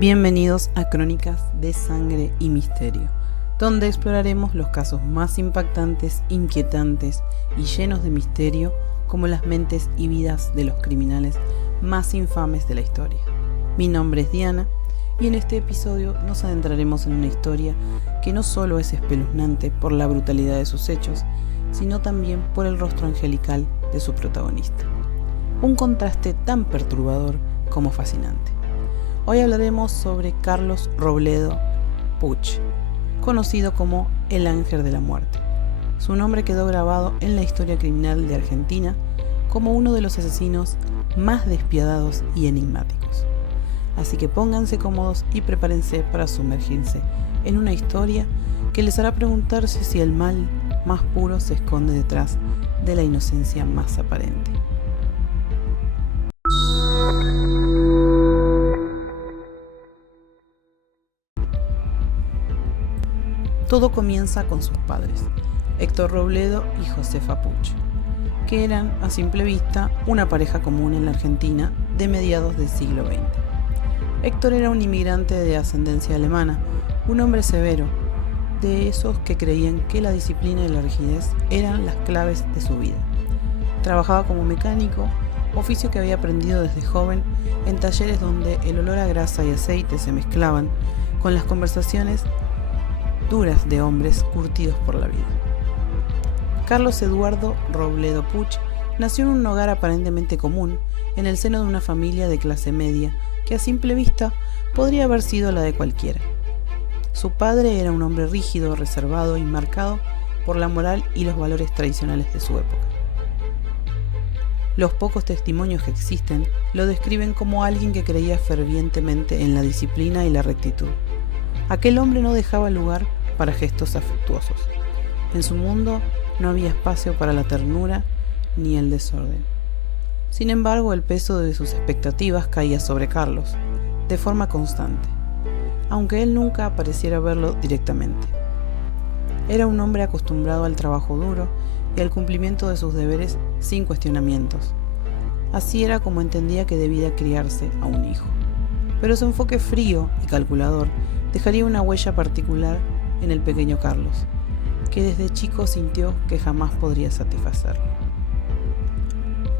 Bienvenidos a Crónicas de Sangre y Misterio, donde exploraremos los casos más impactantes, inquietantes y llenos de misterio, como las mentes y vidas de los criminales más infames de la historia. Mi nombre es Diana y en este episodio nos adentraremos en una historia que no solo es espeluznante por la brutalidad de sus hechos, sino también por el rostro angelical de su protagonista. Un contraste tan perturbador como fascinante. Hoy hablaremos sobre Carlos Robledo Puch, conocido como el Ángel de la Muerte. Su nombre quedó grabado en la historia criminal de Argentina como uno de los asesinos más despiadados y enigmáticos. Así que pónganse cómodos y prepárense para sumergirse en una historia que les hará preguntarse si el mal más puro se esconde detrás de la inocencia más aparente. Todo comienza con sus padres, Héctor Robledo y Josefa Puch, que eran, a simple vista, una pareja común en la Argentina de mediados del siglo XX. Héctor era un inmigrante de ascendencia alemana, un hombre severo, de esos que creían que la disciplina y la rigidez eran las claves de su vida. Trabajaba como mecánico, oficio que había aprendido desde joven en talleres donde el olor a grasa y aceite se mezclaban con las conversaciones duras de hombres curtidos por la vida. Carlos Eduardo Robledo Puch nació en un hogar aparentemente común, en el seno de una familia de clase media, que a simple vista podría haber sido la de cualquiera. Su padre era un hombre rígido, reservado y marcado por la moral y los valores tradicionales de su época. Los pocos testimonios que existen lo describen como alguien que creía fervientemente en la disciplina y la rectitud. Aquel hombre no dejaba lugar para gestos afectuosos. En su mundo no había espacio para la ternura ni el desorden. Sin embargo, el peso de sus expectativas caía sobre Carlos, de forma constante, aunque él nunca pareciera verlo directamente. Era un hombre acostumbrado al trabajo duro y al cumplimiento de sus deberes sin cuestionamientos. Así era como entendía que debía criarse a un hijo. Pero su enfoque frío y calculador dejaría una huella particular en el pequeño Carlos, que desde chico sintió que jamás podría satisfacerlo.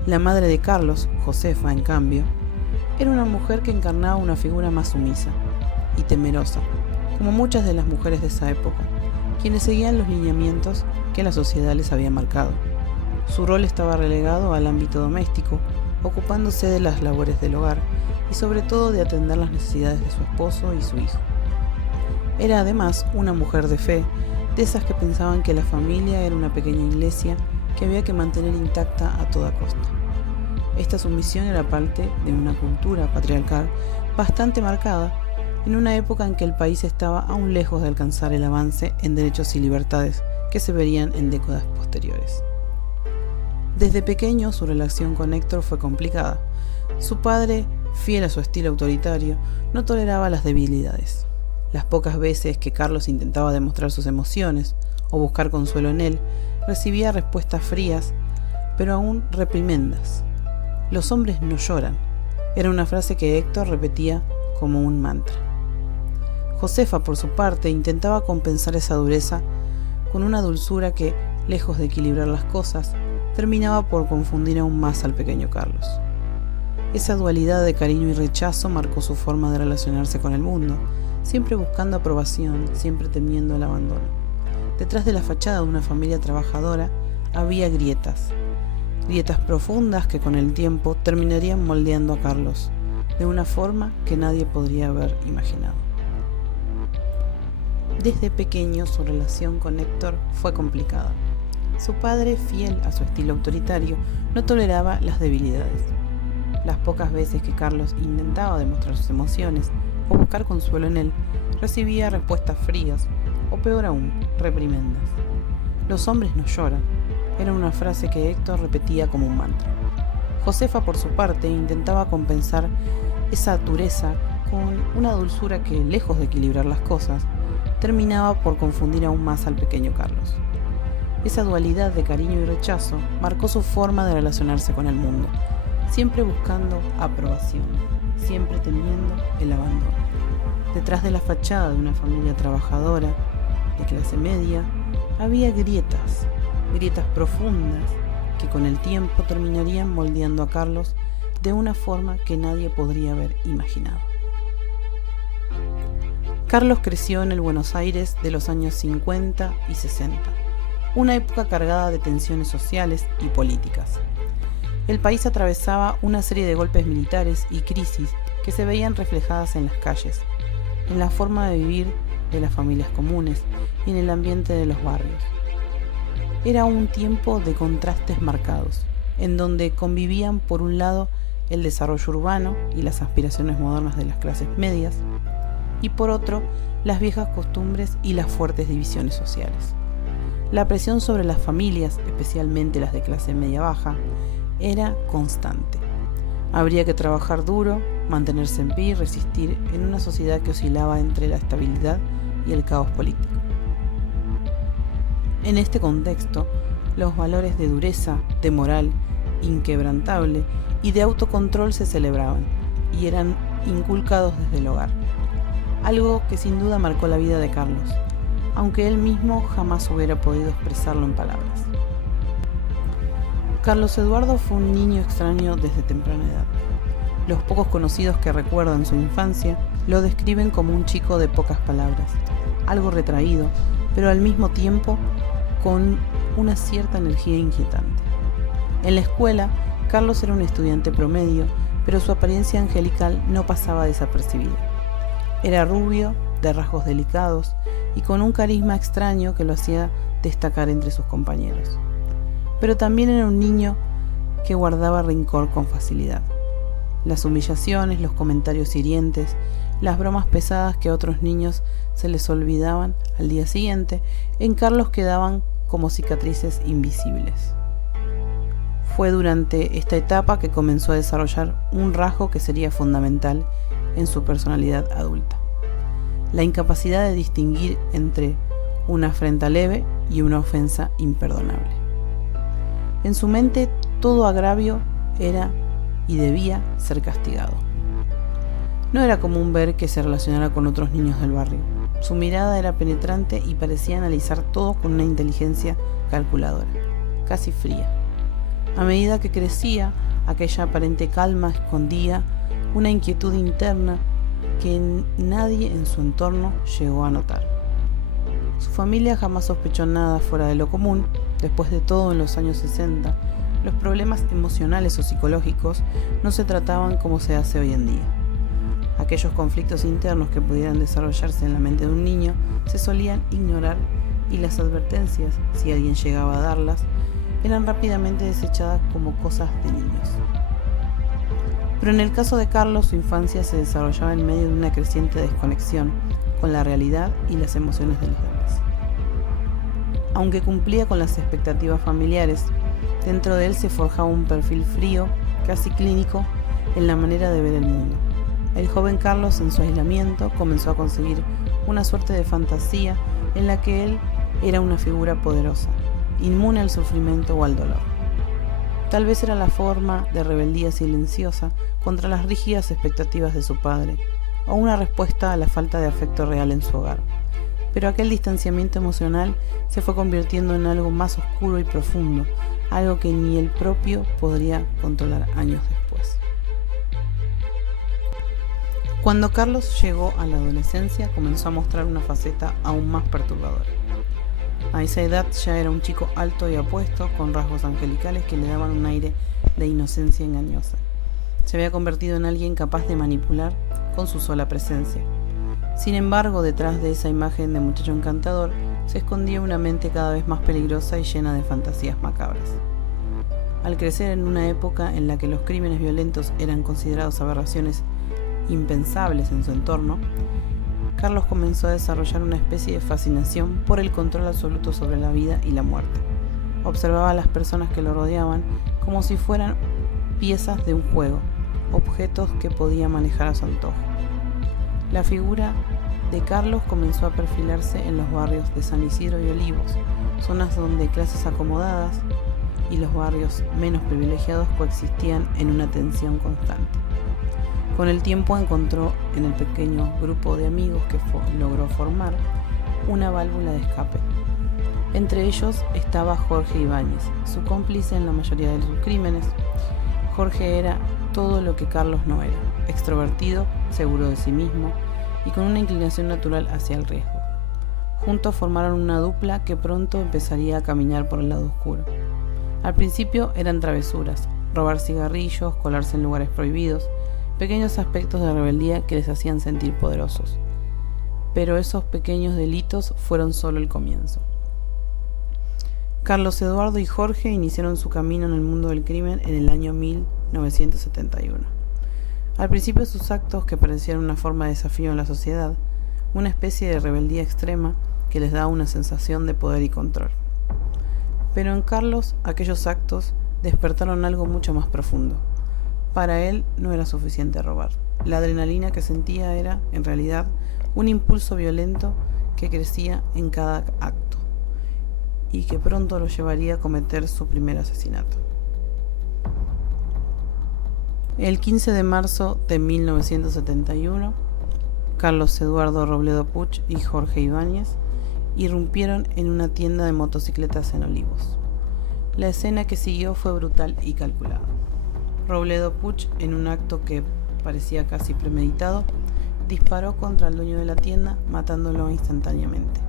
La madre de Carlos, Josefa, en cambio, era una mujer que encarnaba una figura más sumisa y temerosa, como muchas de las mujeres de esa época, quienes seguían los lineamientos que la sociedad les había marcado. Su rol estaba relegado al ámbito doméstico, ocupándose de las labores del hogar y sobre todo de atender las necesidades de su esposo y su hijo. Era además una mujer de fe, de esas que pensaban que la familia era una pequeña iglesia que había que mantener intacta a toda costa. Esta sumisión era parte de una cultura patriarcal bastante marcada en una época en que el país estaba aún lejos de alcanzar el avance en derechos y libertades que se verían en décadas posteriores. Desde pequeño su relación con Héctor fue complicada. Su padre, fiel a su estilo autoritario, no toleraba las debilidades. Las pocas veces que Carlos intentaba demostrar sus emociones o buscar consuelo en él, recibía respuestas frías, pero aún reprimendas. Los hombres no lloran, era una frase que Héctor repetía como un mantra. Josefa, por su parte, intentaba compensar esa dureza con una dulzura que, lejos de equilibrar las cosas, terminaba por confundir aún más al pequeño Carlos. Esa dualidad de cariño y rechazo marcó su forma de relacionarse con el mundo, siempre buscando aprobación, siempre temiendo el abandono. Detrás de la fachada de una familia trabajadora había grietas profundas que con el tiempo terminarían moldeando a Carlos, de una forma que nadie podría haber imaginado. Desde pequeño su relación con Héctor fue complicada. Su padre, fiel a su estilo autoritario, no toleraba las debilidades. Las pocas veces que Carlos intentaba demostrar sus emociones o buscar consuelo en él, recibía respuestas frías o, peor aún, reprimendas. Los hombres no lloran, era una frase que Héctor repetía como un mantra. Josefa, por su parte, intentaba compensar esa dureza con una dulzura que, lejos de equilibrar las cosas, terminaba por confundir aún más al pequeño Carlos. Esa dualidad de cariño y rechazo marcó su forma de relacionarse con el mundo, siempre buscando aprobación, siempre temiendo el abandono. Detrás de la fachada de una familia trabajadora de clase media, había grietas profundas que con el tiempo terminarían moldeando a Carlos de una forma que nadie podría haber imaginado. Carlos creció en el Buenos Aires de los años 50 y 60, una época cargada de tensiones sociales y políticas. El país atravesaba una serie de golpes militares y crisis que se veían reflejadas en las calles, en la forma de vivir de las familias comunes y en el ambiente de los barrios. Era un tiempo de contrastes marcados, en donde convivían por un lado el desarrollo urbano y las aspiraciones modernas de las clases medias, y por otro, las viejas costumbres y las fuertes divisiones sociales. La presión sobre las familias, especialmente las de clase media-baja, era constante. Habría que trabajar duro, mantenerse en pie y resistir en una sociedad que oscilaba entre la estabilidad y el caos político. En este contexto, los valores de dureza, de moral inquebrantable y de autocontrol se celebraban y eran inculcados desde el hogar. Algo que sin duda marcó la vida de Carlos, aunque él mismo jamás hubiera podido expresarlo en palabras. Carlos Eduardo fue un niño extraño desde temprana edad. Los pocos conocidos que recuerdan su infancia lo describen como un chico de pocas palabras, algo retraído, pero al mismo tiempo con una cierta energía inquietante. En la escuela, Carlos era un estudiante promedio, pero su apariencia angelical no pasaba desapercibida. Era rubio, de rasgos delicados y con un carisma extraño que lo hacía destacar entre sus compañeros. Pero también era un niño que guardaba rencor con facilidad. Las humillaciones, los comentarios hirientes, las bromas pesadas que a otros niños se les olvidaban al día siguiente, en Carlos quedaban como cicatrices invisibles. Fue durante esta etapa que comenzó a desarrollar un rasgo que sería fundamental en su personalidad adulta: la incapacidad de distinguir entre una afrenta leve y una ofensa imperdonable. En su mente, todo agravio era y debía ser castigado. No era común ver que se relacionara con otros niños del barrio. Su mirada era penetrante y parecía analizar todo con una inteligencia calculadora, casi fría. A medida que crecía, aquella aparente calma escondía una inquietud interna que nadie en su entorno llegó a notar. Su familia jamás sospechó nada fuera de lo común. Después de todo, en los años 60, los problemas emocionales o psicológicos no se trataban como se hace hoy en día. Aquellos conflictos internos que pudieran desarrollarse en la mente de un niño se solían ignorar y las advertencias, si alguien llegaba a darlas, eran rápidamente desechadas como cosas de niños. Pero en el caso de Carlos, su infancia se desarrollaba en medio de una creciente desconexión con la realidad y las emociones de los demás. Aunque cumplía con las expectativas familiares, dentro de él se forjaba un perfil frío, casi clínico, en la manera de ver el mundo. El joven Carlos, en su aislamiento, comenzó a conseguir una suerte de fantasía en la que él era una figura poderosa, inmune al sufrimiento o al dolor. Tal vez era la forma de rebeldía silenciosa contra las rígidas expectativas de su padre, o una respuesta a la falta de afecto real en su hogar. Pero aquel distanciamiento emocional se fue convirtiendo en algo más oscuro y profundo, algo que ni él propio podría controlar años después. Cuando Carlos llegó a la adolescencia, comenzó a mostrar una faceta aún más perturbadora. A esa edad ya era un chico alto y apuesto, con rasgos angelicales que le daban un aire de inocencia engañosa. Se había convertido en alguien capaz de manipular con su sola presencia. Sin embargo, detrás de esa imagen de muchacho encantador se escondía una mente cada vez más peligrosa y llena de fantasías macabras. Al crecer en una época en la que los crímenes violentos eran considerados aberraciones impensables en su entorno, Carlos comenzó a desarrollar una especie de fascinación por el control absoluto sobre la vida y la muerte. Observaba a las personas que lo rodeaban como si fueran piezas de un juego, objetos que podía manejar a su antojo. La figura de Carlos comenzó a perfilarse en los barrios de San Isidro y Olivos, zonas donde clases acomodadas y los barrios menos privilegiados coexistían en una tensión constante. Con el tiempo encontró en el pequeño grupo de amigos que logró formar una válvula de escape. Entre ellos estaba Jorge Ibáñez, su cómplice en la mayoría de sus crímenes. Jorge era todo lo que Carlos no era: extrovertido, seguro de sí mismo y con una inclinación natural hacia el riesgo. Juntos formaron una dupla que pronto empezaría a caminar por el lado oscuro. Al principio eran travesuras: robar cigarrillos, colarse en lugares prohibidos, pequeños aspectos de rebeldía que les hacían sentir poderosos. Pero esos pequeños delitos fueron solo el comienzo. Carlos Eduardo y Jorge iniciaron su camino en el mundo del crimen en el año 1971. Al principio sus actos, que parecían una forma de desafío en la sociedad, una especie de rebeldía extrema que les daba una sensación de poder y control. Pero en Carlos aquellos actos despertaron algo mucho más profundo. Para él no era suficiente robar. La adrenalina que sentía era, en realidad, un impulso violento que crecía en cada acto y que pronto lo llevaría a cometer su primer asesinato. El 15 de marzo de 1971, Carlos Eduardo Robledo Puch y Jorge Ibáñez irrumpieron en una tienda de motocicletas en Olivos. La escena que siguió fue brutal y calculada. Robledo Puch, en un acto que parecía casi premeditado, disparó contra el dueño de la tienda, matándolo instantáneamente.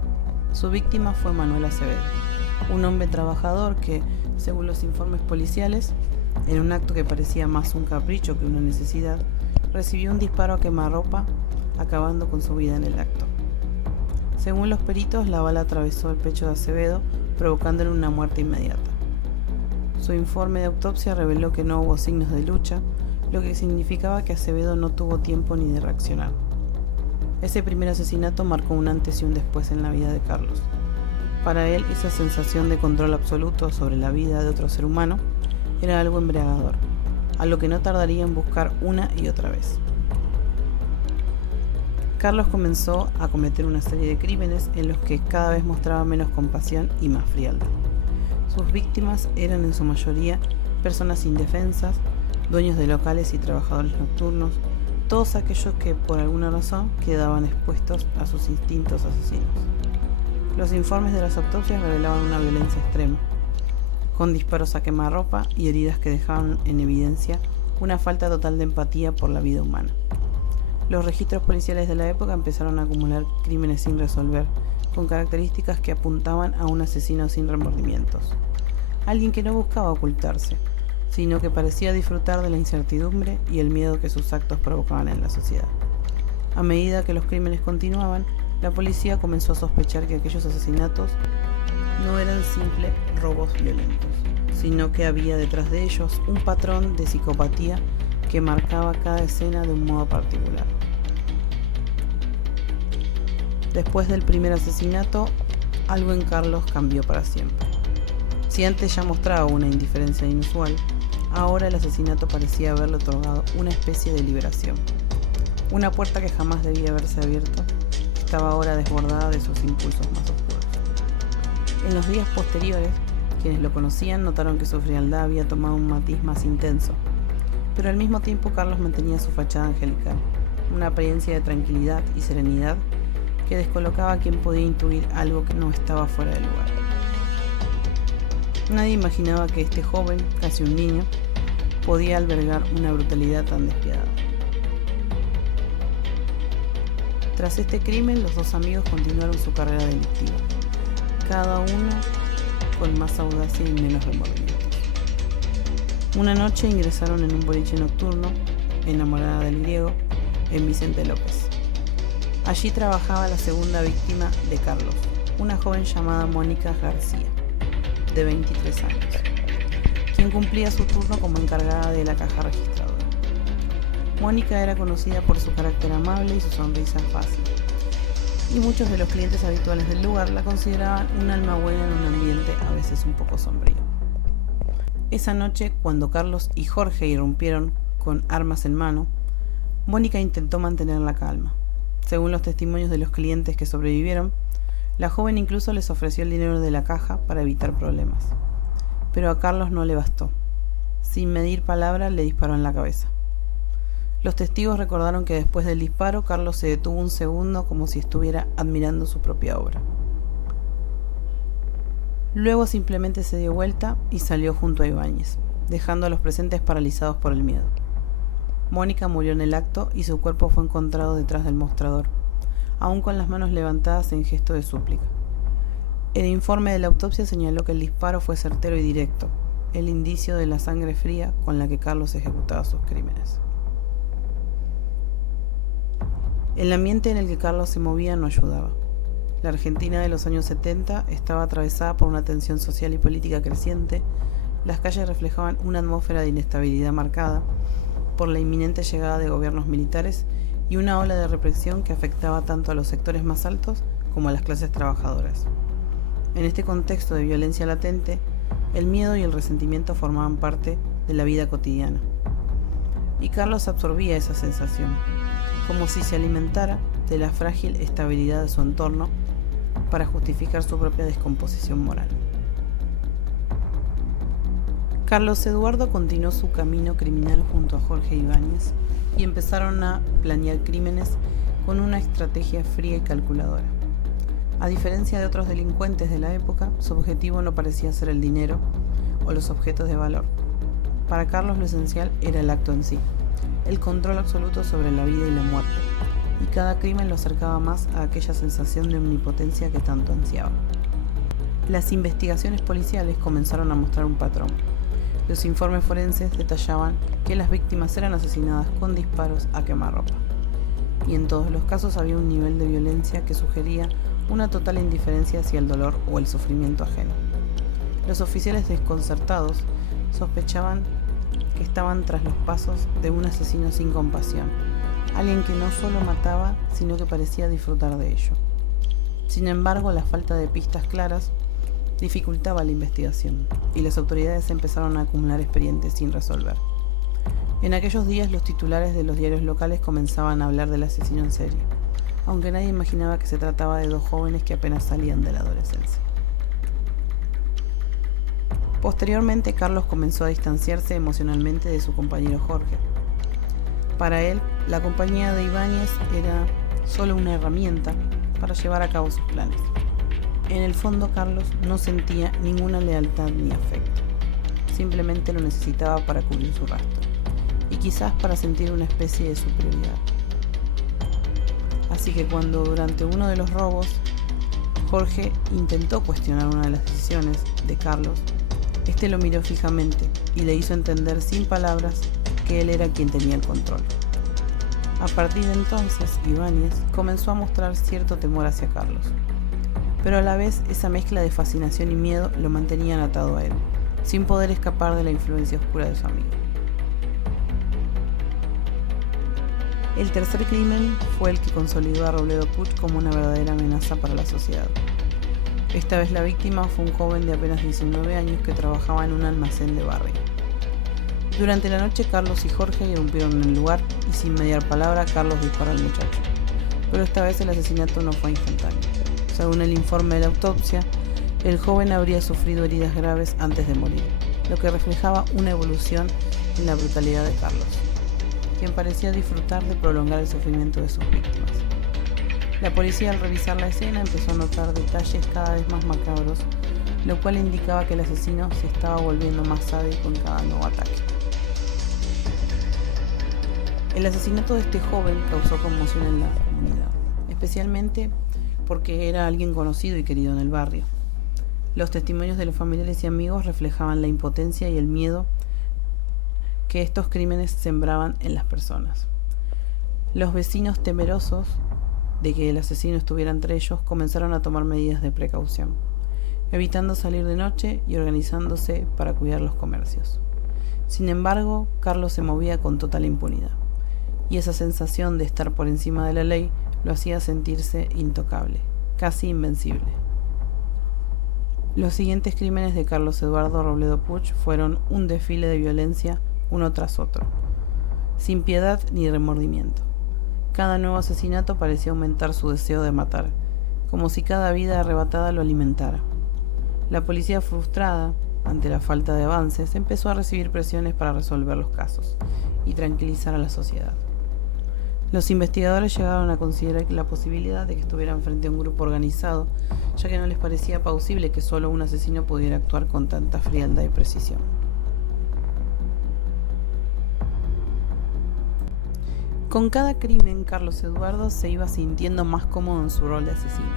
Su víctima fue Manuel Acevedo, un hombre trabajador que, según los informes policiales, en un acto que parecía más un capricho que una necesidad, recibió un disparo a quemarropa, acabando con su vida en el acto. Según los peritos, la bala atravesó el pecho de Acevedo, provocándole una muerte inmediata. Su informe de autopsia reveló que no hubo signos de lucha, lo que significaba que Acevedo no tuvo tiempo ni de reaccionar. Ese primer asesinato marcó un antes y un después en la vida de Carlos. Para él, esa sensación de control absoluto sobre la vida de otro ser humano era algo embriagador, algo que no tardaría en buscar una y otra vez. Carlos comenzó a cometer una serie de crímenes en los que cada vez mostraba menos compasión y más frialdad. Sus víctimas eran en su mayoría personas indefensas, dueños de locales y trabajadores nocturnos, todos aquellos que por alguna razón quedaban expuestos a sus instintos asesinos. Los informes de las autopsias revelaban una violencia extrema, con disparos a quemarropa y heridas que dejaban en evidencia una falta total de empatía por la vida humana. Los registros policiales de la época empezaron a acumular crímenes sin resolver, con características que apuntaban a un asesino sin remordimientos. Alguien que no buscaba ocultarse, sino que parecía disfrutar de la incertidumbre y el miedo que sus actos provocaban en la sociedad. A medida que los crímenes continuaban, la policía comenzó a sospechar que aquellos asesinatos no eran simples robos violentos, sino que había detrás de ellos un patrón de psicopatía que marcaba cada escena de un modo particular. Después del primer asesinato, algo en Carlos cambió para siempre. Si antes ya mostraba una indiferencia inusual, ahora el asesinato parecía haberle otorgado una especie de liberación. Una puerta que jamás debía haberse abierto estaba ahora desbordada de sus impulsos más oscuros. En los días posteriores, quienes lo conocían notaron que su frialdad había tomado un matiz más intenso, pero al mismo tiempo Carlos mantenía su fachada angelical, una apariencia de tranquilidad y serenidad que descolocaba a quien podía intuir algo que no estaba fuera de lugar. Nadie imaginaba que este joven, casi un niño, podía albergar una brutalidad tan despiadada. Tras este crimen, los dos amigos continuaron su carrera delictiva, cada uno con más audacia y menos remordimientos. Una noche ingresaron en un boliche nocturno, enamorada del griego, en Vicente López. Allí trabajaba la segunda víctima de Carlos, una joven llamada Mónica García, de 23 años, quien cumplía su turno como encargada de la caja registradora. Mónica era conocida por su carácter amable y su sonrisa fácil, y muchos de los clientes habituales del lugar la consideraban un alma buena en un ambiente a veces un poco sombrío. Esa noche, cuando Carlos y Jorge irrumpieron con armas en mano, Mónica intentó mantener la calma. Según los testimonios de los clientes que sobrevivieron, la joven incluso les ofreció el dinero de la caja para evitar problemas. Pero a Carlos no le bastó. Sin medir palabra, le disparó en la cabeza. Los testigos recordaron que después del disparo, Carlos se detuvo un segundo como si estuviera admirando su propia obra. Luego simplemente se dio vuelta y salió junto a Ibáñez, dejando a los presentes paralizados por el miedo. Mónica murió en el acto y su cuerpo fue encontrado detrás del mostrador, aún con las manos levantadas en gesto de súplica. El informe de la autopsia señaló que el disparo fue certero y directo, el indicio de la sangre fría con la que Carlos ejecutaba sus crímenes. El ambiente en el que Carlos se movía no ayudaba. La Argentina de los años 70 estaba atravesada por una tensión social y política creciente. Las calles reflejaban una atmósfera de inestabilidad marcada por la inminente llegada de gobiernos militares y una ola de represión que afectaba tanto a los sectores más altos como a las clases trabajadoras. En este contexto de violencia latente, el miedo y el resentimiento formaban parte de la vida cotidiana. Y Carlos absorbía esa sensación, como si se alimentara de la frágil estabilidad de su entorno para justificar su propia descomposición moral. Carlos Eduardo continuó su camino criminal junto a Jorge Ibáñez y empezaron a planear crímenes con una estrategia fría y calculadora. A diferencia de otros delincuentes de la época, su objetivo no parecía ser el dinero o los objetos de valor. Para Carlos lo esencial era el acto en sí, el control absoluto sobre la vida y la muerte, y cada crimen lo acercaba más a aquella sensación de omnipotencia que tanto ansiaba. Las investigaciones policiales comenzaron a mostrar un patrón. Los informes forenses detallaban que las víctimas eran asesinadas con disparos a quemarropa, y en todos los casos había un nivel de violencia que sugería una total indiferencia hacia el dolor o el sufrimiento ajeno. Los oficiales desconcertados sospechaban que estaban tras los pasos de un asesino sin compasión, alguien que no solo mataba, sino que parecía disfrutar de ello. Sin embargo, la falta de pistas claras dificultaba la investigación, y las autoridades empezaron a acumular expedientes sin resolver. En aquellos días, los titulares de los diarios locales comenzaban a hablar del asesino en serie, aunque nadie imaginaba que se trataba de dos jóvenes que apenas salían de la adolescencia. Posteriormente, Carlos comenzó a distanciarse emocionalmente de su compañero Jorge. Para él, la compañía de Ibáñez era solo una herramienta para llevar a cabo sus planes. En el fondo, Carlos no sentía ninguna lealtad ni afecto. Simplemente lo necesitaba para cubrir su rastro, y quizás para sentir una especie de superioridad. Así que cuando durante uno de los robos, Jorge intentó cuestionar una de las decisiones de Carlos, este lo miró fijamente y le hizo entender sin palabras que él era quien tenía el control. A partir de entonces, Ibáñez comenzó a mostrar cierto temor hacia Carlos, pero a la vez esa mezcla de fascinación y miedo lo mantenían atado a él, sin poder escapar de la influencia oscura de su amigo. El tercer crimen fue el que consolidó a Robledo Puch como una verdadera amenaza para la sociedad. Esta vez la víctima fue un joven de apenas 19 años que trabajaba en un almacén de barrio. Durante la noche, Carlos y Jorge irrumpieron en el lugar y sin mediar palabra, Carlos disparó al muchacho. Pero esta vez el asesinato no fue instantáneo. Según el informe de la autopsia, el joven habría sufrido heridas graves antes de morir, lo que reflejaba una evolución en la brutalidad de Carlos, quien parecía disfrutar de prolongar el sufrimiento de sus víctimas. La policía, al revisar la escena, empezó a notar detalles cada vez más macabros, lo cual indicaba que el asesino se estaba volviendo más sádico en cada nuevo ataque. El asesinato de este joven causó conmoción en la comunidad, especialmente porque era alguien conocido y querido en el barrio. Los testimonios de los familiares y amigos reflejaban la impotencia y el miedo que estos crímenes sembraban en las personas. Los vecinos, temerosos de que el asesino estuviera entre ellos, comenzaron a tomar medidas de precaución, evitando salir de noche y organizándose para cuidar los comercios. Sin embargo, Carlos se movía con total impunidad, y esa sensación de estar por encima de la ley lo hacía sentirse intocable, casi invencible. Los siguientes crímenes de Carlos Eduardo Robledo Puch fueron un desfile de violencia uno tras otro, sin piedad ni remordimiento. Cada nuevo asesinato parecía aumentar su deseo de matar, como si cada vida arrebatada lo alimentara. La policía, frustrada ante la falta de avances, empezó a recibir presiones para resolver los casos y tranquilizar a la sociedad. Los investigadores llegaron a considerar la posibilidad de que estuvieran frente a un grupo organizado, ya que no les parecía plausible que solo un asesino pudiera actuar con tanta frialdad y precisión. Con cada crimen, Carlos Eduardo se iba sintiendo más cómodo en su rol de asesino.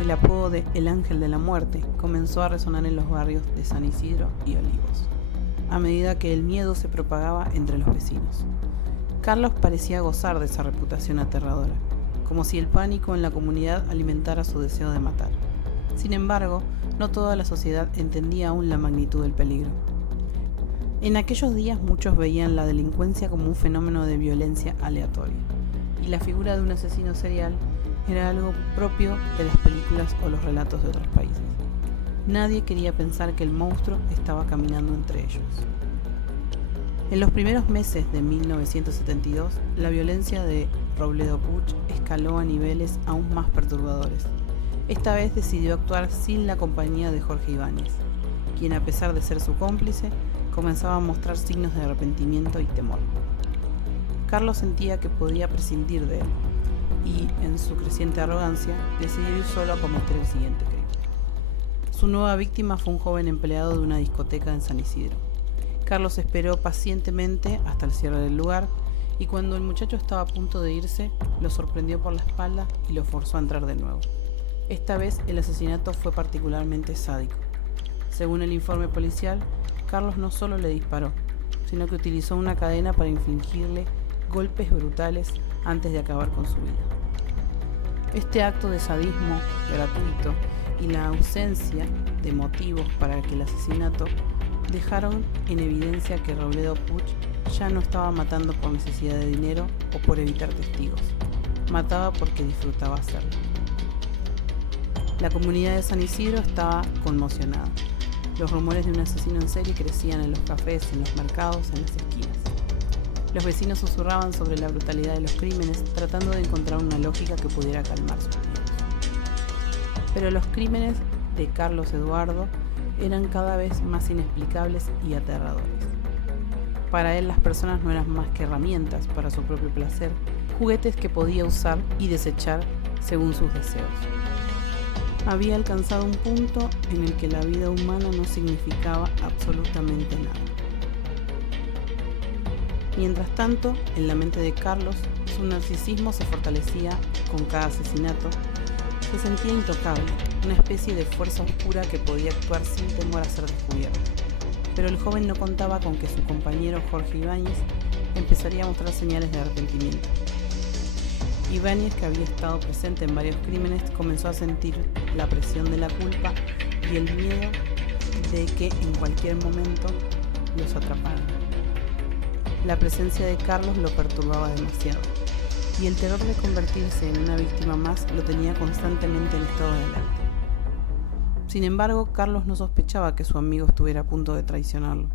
El apodo de El Ángel de la Muerte comenzó a resonar en los barrios de San Isidro y Olivos, a medida que el miedo se propagaba entre los vecinos. Carlos parecía gozar de esa reputación aterradora, como si el pánico en la comunidad alimentara su deseo de matar. Sin embargo, no toda la sociedad entendía aún la magnitud del peligro. En aquellos días muchos veían la delincuencia como un fenómeno de violencia aleatoria, y la figura de un asesino serial era algo propio de las películas o los relatos de otros países. Nadie quería pensar que el monstruo estaba caminando entre ellos. En los primeros meses de 1972, la violencia de Robledo Puch escaló a niveles aún más perturbadores. Esta vez decidió actuar sin la compañía de Jorge Ibáñez, quien, a pesar de ser su cómplice, comenzaba a mostrar signos de arrepentimiento y temor. Carlos sentía que podía prescindir de él y, en su creciente arrogancia, decidió ir solo a cometer el siguiente crimen. Su nueva víctima fue un joven empleado de una discoteca en San Isidro. Carlos esperó pacientemente hasta el cierre del lugar y cuando el muchacho estaba a punto de irse, lo sorprendió por la espalda y lo forzó a entrar de nuevo. Esta vez el asesinato fue particularmente sádico. Según el informe policial, Carlos no solo le disparó, sino que utilizó una cadena para infligirle golpes brutales antes de acabar con su vida. Este acto de sadismo gratuito y la ausencia de motivos para el asesinato dejaron en evidencia que Robledo Puch ya no estaba matando por necesidad de dinero o por evitar testigos, mataba porque disfrutaba hacerlo. La comunidad de San Isidro estaba conmocionada. Los rumores de un asesino en serie crecían en los cafés, en los mercados, en las esquinas. Los vecinos susurraban sobre la brutalidad de los crímenes, tratando de encontrar una lógica que pudiera calmar sus miedos. Pero los crímenes de Carlos Eduardo eran cada vez más inexplicables y aterradores. Para él, las personas no eran más que herramientas para su propio placer, juguetes que podía usar y desechar según sus deseos. Había alcanzado un punto en el que la vida humana no significaba absolutamente nada. Mientras tanto, en la mente de Carlos, su narcisismo se fortalecía con cada asesinato. Se sentía intocable, una especie de fuerza oscura que podía actuar sin temor a ser descubierto. Pero el joven no contaba con que su compañero Jorge Ibáñez empezaría a mostrar señales de arrepentimiento. Ibáñez, que había estado presente en varios crímenes, comenzó a sentir la presión de la culpa y el miedo de que en cualquier momento los atraparan. La presencia de Carlos lo perturbaba demasiado, y el terror de convertirse en una víctima más lo tenía constantemente en estado de alerta. Sin embargo, Carlos no sospechaba que su amigo estuviera a punto de traicionarlo.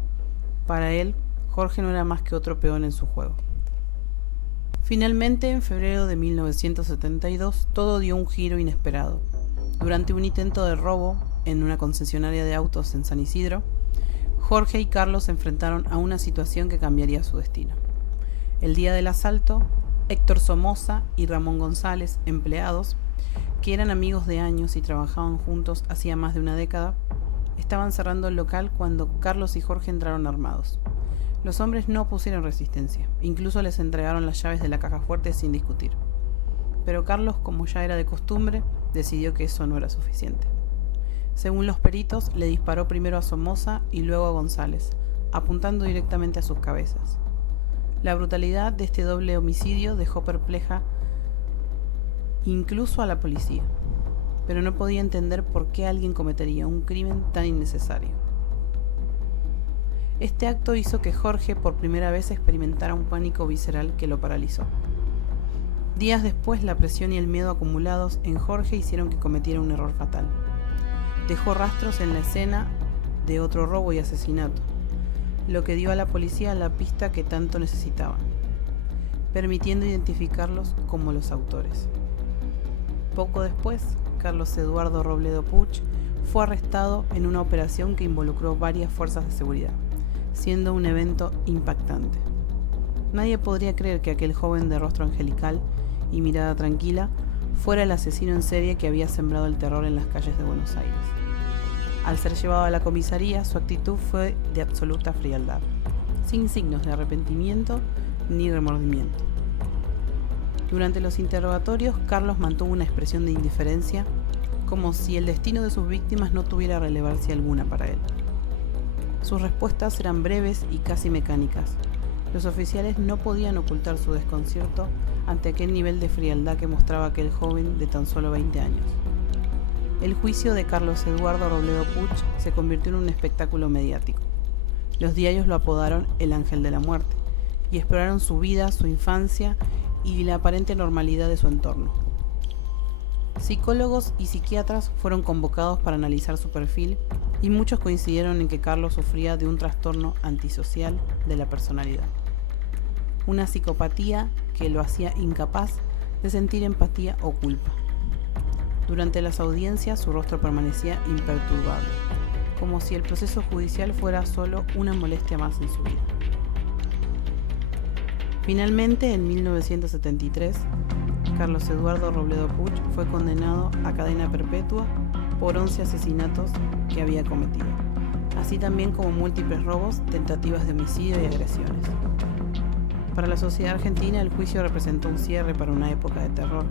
Para él, Jorge no era más que otro peón en su juego. Finalmente, en febrero de 1972, todo dio un giro inesperado. Durante un intento de robo en una concesionaria de autos en San Isidro, Jorge y Carlos se enfrentaron a una situación que cambiaría su destino. El día del asalto, Héctor Somoza y Ramón González, empleados, que eran amigos de años y trabajaban juntos hacía más de una década, estaban cerrando el local cuando Carlos y Jorge entraron armados. Los hombres no opusieron resistencia, incluso les entregaron las llaves de la caja fuerte sin discutir. Pero Carlos, como ya era de costumbre, decidió que eso no era suficiente. Según los peritos, le disparó primero a Somoza y luego a González, apuntando directamente a sus cabezas. La brutalidad de este doble homicidio dejó perpleja incluso a la policía, pero no podía entender por qué alguien cometería un crimen tan innecesario. Este acto hizo que Jorge por primera vez experimentara un pánico visceral que lo paralizó. Días después, la presión y el miedo acumulados en Jorge hicieron que cometiera un error fatal. Dejó rastros en la escena de otro robo y asesinato, lo que dio a la policía la pista que tanto necesitaban, permitiendo identificarlos como los autores. Poco después, Carlos Eduardo Robledo Puch fue arrestado en una operación que involucró varias fuerzas de seguridad, siendo un evento impactante. Nadie podría creer que aquel joven de rostro angelical y mirada tranquila fuera el asesino en serie que había sembrado el terror en las calles de Buenos Aires. Al ser llevado a la comisaría, su actitud fue de absoluta frialdad, sin signos de arrepentimiento ni remordimiento. Durante los interrogatorios, Carlos mantuvo una expresión de indiferencia, como si el destino de sus víctimas no tuviera relevancia alguna para él. Sus respuestas eran breves y casi mecánicas. Los oficiales no podían ocultar su desconcierto ante aquel nivel de frialdad que mostraba aquel joven de tan solo 20 años. El juicio de Carlos Eduardo Robledo Puch se convirtió en un espectáculo mediático. Los diarios lo apodaron el Ángel de la Muerte y exploraron su vida, su infancia y la aparente normalidad de su entorno. Psicólogos y psiquiatras fueron convocados para analizar su perfil y muchos coincidieron en que Carlos sufría de un trastorno antisocial de la personalidad, una psicopatía que lo hacía incapaz de sentir empatía o culpa. Durante las audiencias su rostro permanecía imperturbable, como si el proceso judicial fuera solo una molestia más en su vida. Finalmente, en 1973, Carlos Eduardo Robledo Puch fue condenado a cadena perpetua por 11 asesinatos que había cometido, así también como múltiples robos, tentativas de homicidio y agresiones. Para la sociedad argentina, el juicio representó un cierre para una época de terror,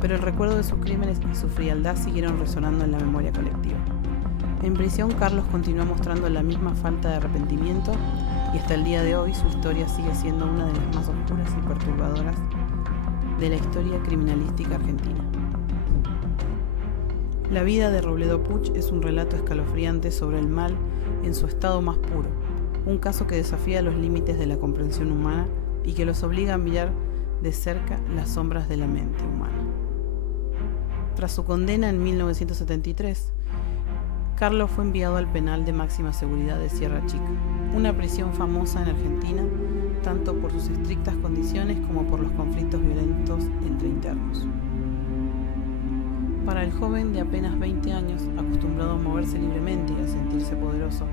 pero el recuerdo de sus crímenes y su frialdad siguieron resonando en la memoria colectiva. En prisión, Carlos continuó mostrando la misma falta de arrepentimiento y hasta el día de hoy su historia sigue siendo una de las más oscuras y perturbadoras de la historia criminalística argentina. La vida de Robledo Puch es un relato escalofriante sobre el mal en su estado más puro, un caso que desafía los límites de la comprensión humana y que los obliga a mirar de cerca las sombras de la mente humana. Tras su condena en 1973, Carlos fue enviado al penal de máxima seguridad de Sierra Chica, una prisión famosa en Argentina tanto por sus estrictas condiciones como por los conflictos violentos entre internos. Para el joven de apenas 20 años, acostumbrado a moverse libremente y a sentirse poderoso,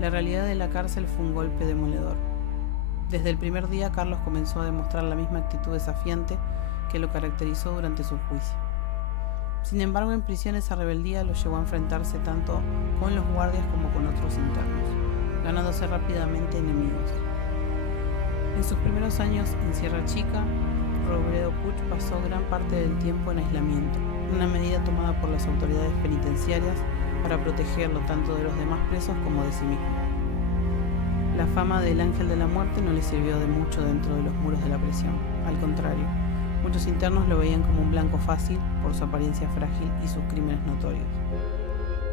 la realidad de la cárcel fue un golpe demoledor. Desde el primer día, Carlos comenzó a demostrar la misma actitud desafiante que lo caracterizó durante su juicio. Sin embargo, en prisión esa rebeldía lo llevó a enfrentarse tanto con los guardias como con otros internos, ganándose rápidamente enemigos. En sus primeros años en Sierra Chica, Robledo Puch pasó gran parte del tiempo en aislamiento, una medida tomada por las autoridades penitenciarias para protegerlo tanto de los demás presos como de sí mismo. La fama del Ángel de la Muerte no le sirvió de mucho dentro de los muros de la prisión, al contrario. Muchos internos lo veían como un blanco fácil por su apariencia frágil y sus crímenes notorios.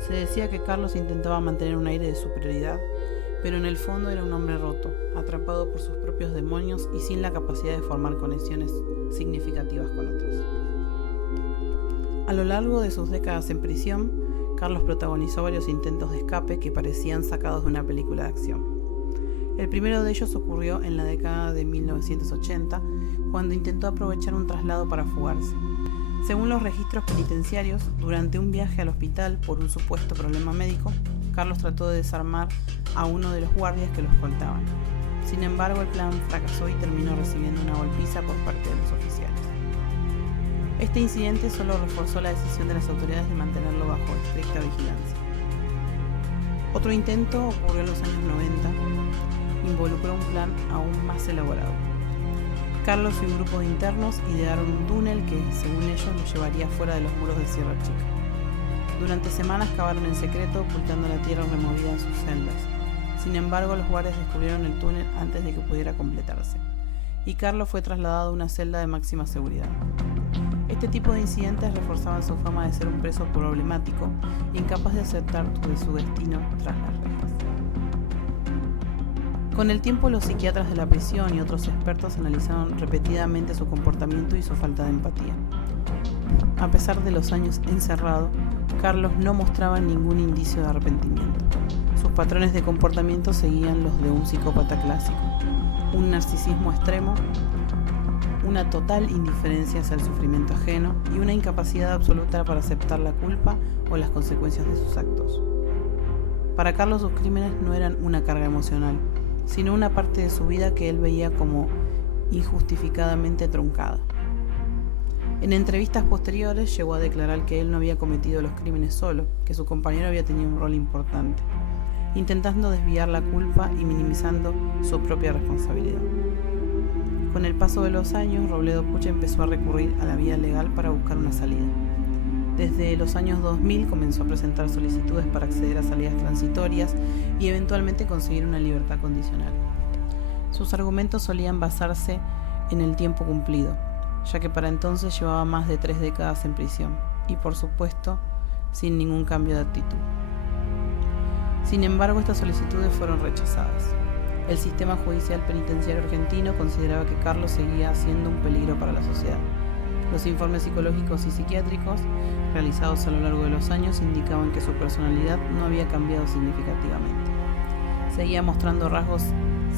Se decía que Carlos intentaba mantener un aire de superioridad, pero en el fondo era un hombre roto, atrapado por sus propios demonios y sin la capacidad de formar conexiones significativas con otros. A lo largo de sus décadas en prisión, Carlos protagonizó varios intentos de escape que parecían sacados de una película de acción. El primero de ellos ocurrió en la década de 1980, cuando intentó aprovechar un traslado para fugarse. Según los registros penitenciarios, durante un viaje al hospital por un supuesto problema médico, Carlos trató de desarmar a uno de los guardias que lo escoltaban. Sin embargo, el plan fracasó y terminó recibiendo una golpiza por parte de los oficiales. Este incidente solo reforzó la decisión de las autoridades de mantenerlo bajo estricta vigilancia. Otro intento ocurrió en los años 90, involucró un plan aún más elaborado. Carlos y un grupo de internos idearon un túnel que, según ellos, los llevaría fuera de los muros de Sierra Chica. Durante semanas cavaron en secreto, ocultando la tierra removida en sus celdas. Sin embargo, los guardias descubrieron el túnel antes de que pudiera completarse, y Carlos fue trasladado a una celda de máxima seguridad. Este tipo de incidentes reforzaban su fama de ser un preso problemático, incapaz de aceptar su destino tras las rejas. Con el tiempo, los psiquiatras de la prisión y otros expertos analizaron repetidamente su comportamiento y su falta de empatía. A pesar de los años encerrado, Carlos no mostraba ningún indicio de arrepentimiento. Sus patrones de comportamiento seguían los de un psicópata clásico: un narcisismo extremo, una total indiferencia hacia el sufrimiento ajeno y una incapacidad absoluta para aceptar la culpa o las consecuencias de sus actos. Para Carlos, sus crímenes no eran una carga emocional, sino una parte de su vida que él veía como injustificadamente truncada. En entrevistas posteriores llegó a declarar que él no había cometido los crímenes solo, que su compañero había tenido un rol importante, intentando desviar la culpa y minimizando su propia responsabilidad. Con el paso de los años, Robledo Puch empezó a recurrir a la vía legal para buscar una salida. Desde los años 2000 comenzó a presentar solicitudes para acceder a salidas transitorias y eventualmente conseguir una libertad condicional. Sus argumentos solían basarse en el tiempo cumplido, ya que para entonces llevaba más de 3 décadas en prisión y, por supuesto, sin ningún cambio de actitud. Sin embargo, estas solicitudes fueron rechazadas. El sistema judicial penitenciario argentino consideraba que Carlos seguía siendo un peligro para la sociedad. Los informes psicológicos y psiquiátricos realizados a lo largo de los años indicaban que su personalidad no había cambiado significativamente. Seguía mostrando rasgos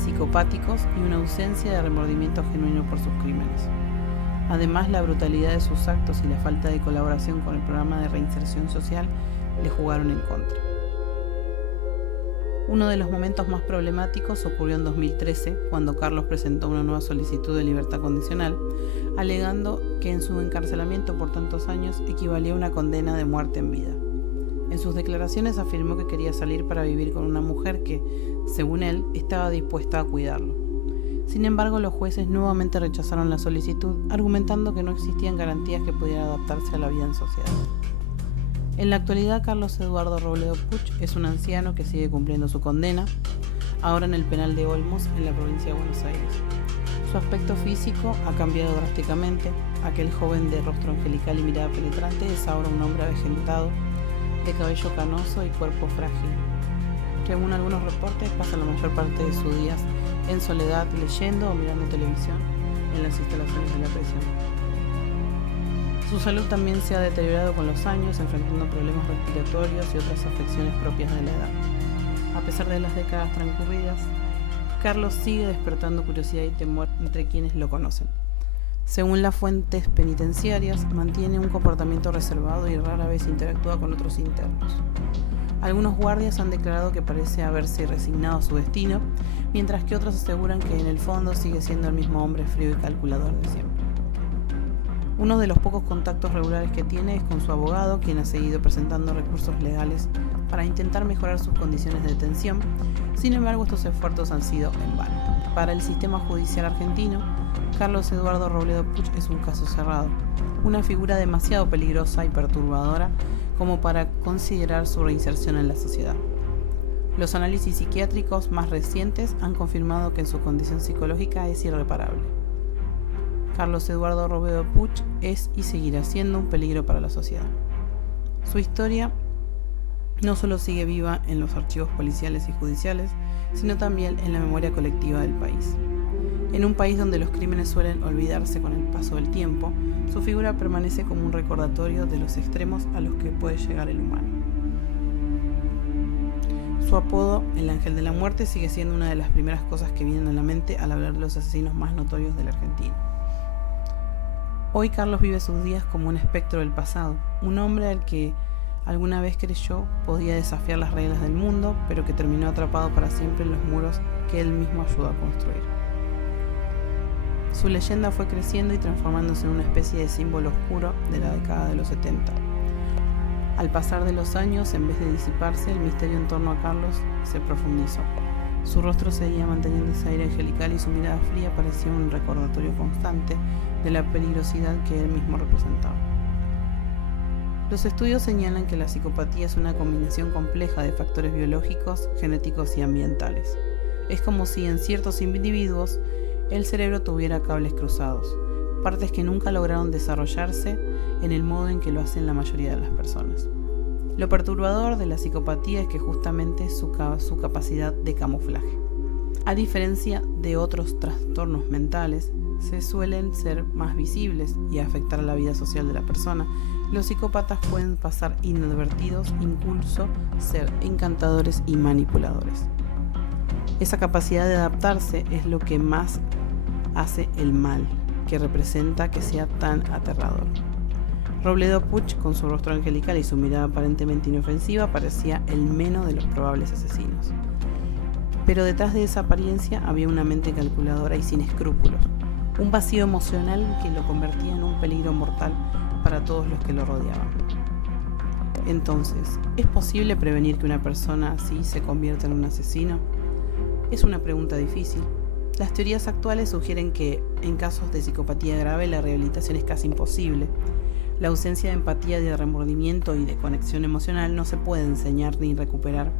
psicopáticos y una ausencia de remordimiento genuino por sus crímenes. Además, la brutalidad de sus actos y la falta de colaboración con el programa de reinserción social le jugaron en contra. Uno de los momentos más problemáticos ocurrió en 2013, cuando Carlos presentó una nueva solicitud de libertad condicional, alegando que en su encarcelamiento por tantos años equivalía a una condena de muerte en vida. En sus declaraciones afirmó que quería salir para vivir con una mujer que, según él, estaba dispuesta a cuidarlo. Sin embargo, los jueces nuevamente rechazaron la solicitud, argumentando que no existían garantías que pudiera adaptarse a la vida en sociedad. En la actualidad, Carlos Eduardo Robledo Puch es un anciano que sigue cumpliendo su condena, ahora en el penal de Olmos, en la provincia de Buenos Aires. Su aspecto físico ha cambiado drásticamente. Aquel joven de rostro angelical y mirada penetrante es ahora un hombre avejentado, de cabello canoso y cuerpo frágil. Según algunos reportes, pasa la mayor parte de sus días en soledad, leyendo o mirando televisión en las instalaciones de la prisión. Su salud también se ha deteriorado con los años, enfrentando problemas respiratorios y otras afecciones propias de la edad. A pesar de las décadas transcurridas, Carlos sigue despertando curiosidad y temor entre quienes lo conocen. Según las fuentes penitenciarias, mantiene un comportamiento reservado y rara vez interactúa con otros internos. Algunos guardias han declarado que parece haberse resignado a su destino, mientras que otros aseguran que en el fondo sigue siendo el mismo hombre frío y calculador de siempre. Uno de los pocos contactos regulares que tiene es con su abogado, quien ha seguido presentando recursos legales para intentar mejorar sus condiciones de detención. Sin embargo, estos esfuerzos han sido en vano. Para el sistema judicial argentino, Carlos Eduardo Robledo Puch es un caso cerrado, una figura demasiado peligrosa y perturbadora como para considerar su reinserción en la sociedad. Los análisis psiquiátricos más recientes han confirmado que su condición psicológica es irreparable. Carlos Eduardo Robledo Puch es y seguirá siendo un peligro para la sociedad. Su historia no solo sigue viva en los archivos policiales y judiciales, sino también en la memoria colectiva del país. En un país donde los crímenes suelen olvidarse con el paso del tiempo, su figura permanece como un recordatorio de los extremos a los que puede llegar el humano. Su apodo, el Ángel de la Muerte, sigue siendo una de las primeras cosas que vienen a la mente al hablar de los asesinos más notorios de la Argentina. Hoy Carlos vive sus días como un espectro del pasado, un hombre al que alguna vez creyó podía desafiar las reglas del mundo, pero que terminó atrapado para siempre en los muros que él mismo ayudó a construir. Su leyenda fue creciendo y transformándose en una especie de símbolo oscuro de la década de los 70. Al pasar de los años, en vez de disiparse, el misterio en torno a Carlos se profundizó. Su rostro seguía manteniendo ese aire angelical y su mirada fría parecía un recordatorio constante de la peligrosidad que él mismo representaba. Los estudios señalan que la psicopatía es una combinación compleja de factores biológicos, genéticos y ambientales. Es como si en ciertos individuos el cerebro tuviera cables cruzados, partes que nunca lograron desarrollarse en el modo en que lo hacen la mayoría de las personas. Lo perturbador de la psicopatía es que justamente es su capacidad de camuflaje. A diferencia de otros trastornos mentales, se suelen ser más visibles y afectar a la vida social de la persona. Los psicópatas pueden pasar inadvertidos, incluso ser encantadores y manipuladores. Esa capacidad de adaptarse es lo que más hace el mal, que representa que sea tan aterrador. Robledo Puch, con su rostro angelical y su mirada aparentemente inofensiva, parecía el menos de los probables asesinos. Pero detrás de esa apariencia había una mente calculadora y sin escrúpulos, un vacío emocional que lo convertía en un peligro mortal para todos los que lo rodeaban. Entonces, ¿es posible prevenir que una persona así se convierta en un asesino? Es una pregunta difícil. Las teorías actuales sugieren que, en casos de psicopatía grave, la rehabilitación es casi imposible. La ausencia de empatía, de remordimiento y de conexión emocional no se puede enseñar ni recuperar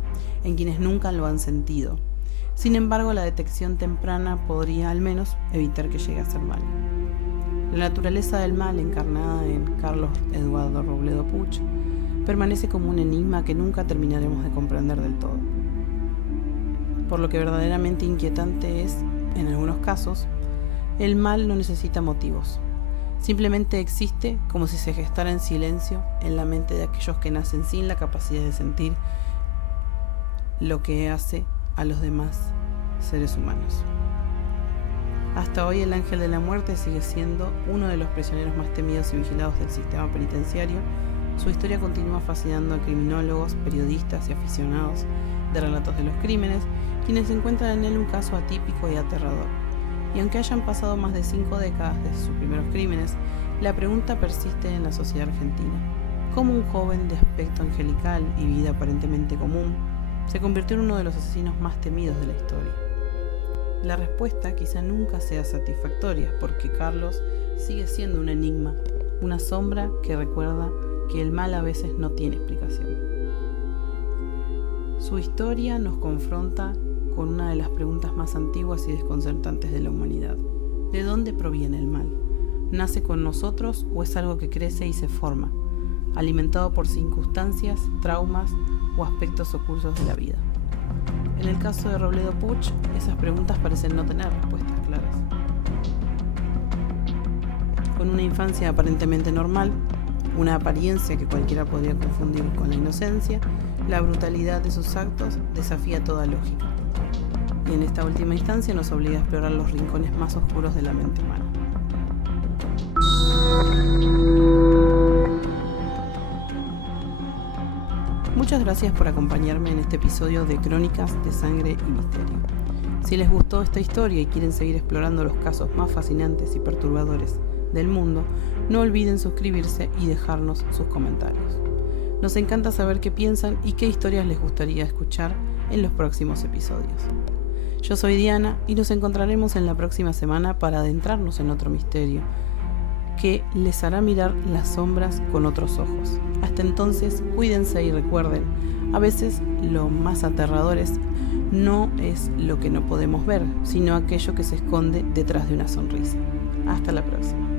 en quienes nunca lo han sentido. Sin embargo, la detección temprana podría al menos evitar que llegue a ser mal. La naturaleza del mal, encarnada en Carlos Eduardo Robledo Puch, permanece como un enigma que nunca terminaremos de comprender del todo. Por lo que verdaderamente inquietante es, en algunos casos, el mal no necesita motivos. Simplemente existe como si se gestara en silencio en la mente de aquellos que nacen sin la capacidad de sentir lo que hace a los demás seres humanos. Hasta hoy el ángel de la muerte sigue siendo uno de los prisioneros más temidos y vigilados del sistema penitenciario. Su historia continúa fascinando a criminólogos, periodistas y aficionados de relatos de los crímenes, quienes encuentran en él un caso atípico y aterrador. Y aunque hayan pasado más de 5 décadas desde sus primeros crímenes, la pregunta persiste en la sociedad argentina. ¿Cómo un joven de aspecto angelical y vida aparentemente común se convirtió en uno de los asesinos más temidos de la historia? La respuesta quizá nunca sea satisfactoria, porque Carlos sigue siendo un enigma, una sombra que recuerda que el mal a veces no tiene explicación. Su historia nos confronta con una de las preguntas más antiguas y desconcertantes de la humanidad. ¿De dónde proviene el mal? ¿Nace con nosotros o es algo que crece y se forma, alimentado por circunstancias, traumas o aspectos ocultos de la vida? En el caso de Robledo Puch, esas preguntas parecen no tener respuestas claras. Con una infancia aparentemente normal, una apariencia que cualquiera podría confundir con la inocencia, la brutalidad de sus actos desafía toda lógica. Y en esta última instancia nos obliga a explorar los rincones más oscuros de la mente humana. Muchas gracias por acompañarme en este episodio de Crónicas de Sangre y Misterio. Si les gustó esta historia y quieren seguir explorando los casos más fascinantes y perturbadores del mundo, no olviden suscribirse y dejarnos sus comentarios. Nos encanta saber qué piensan y qué historias les gustaría escuchar en los próximos episodios. Yo soy Diana y nos encontraremos en la próxima semana para adentrarnos en otro misterio que les hará mirar las sombras con otros ojos. Hasta entonces, cuídense y recuerden, a veces lo más aterrador no es lo que no podemos ver, sino aquello que se esconde detrás de una sonrisa. Hasta la próxima.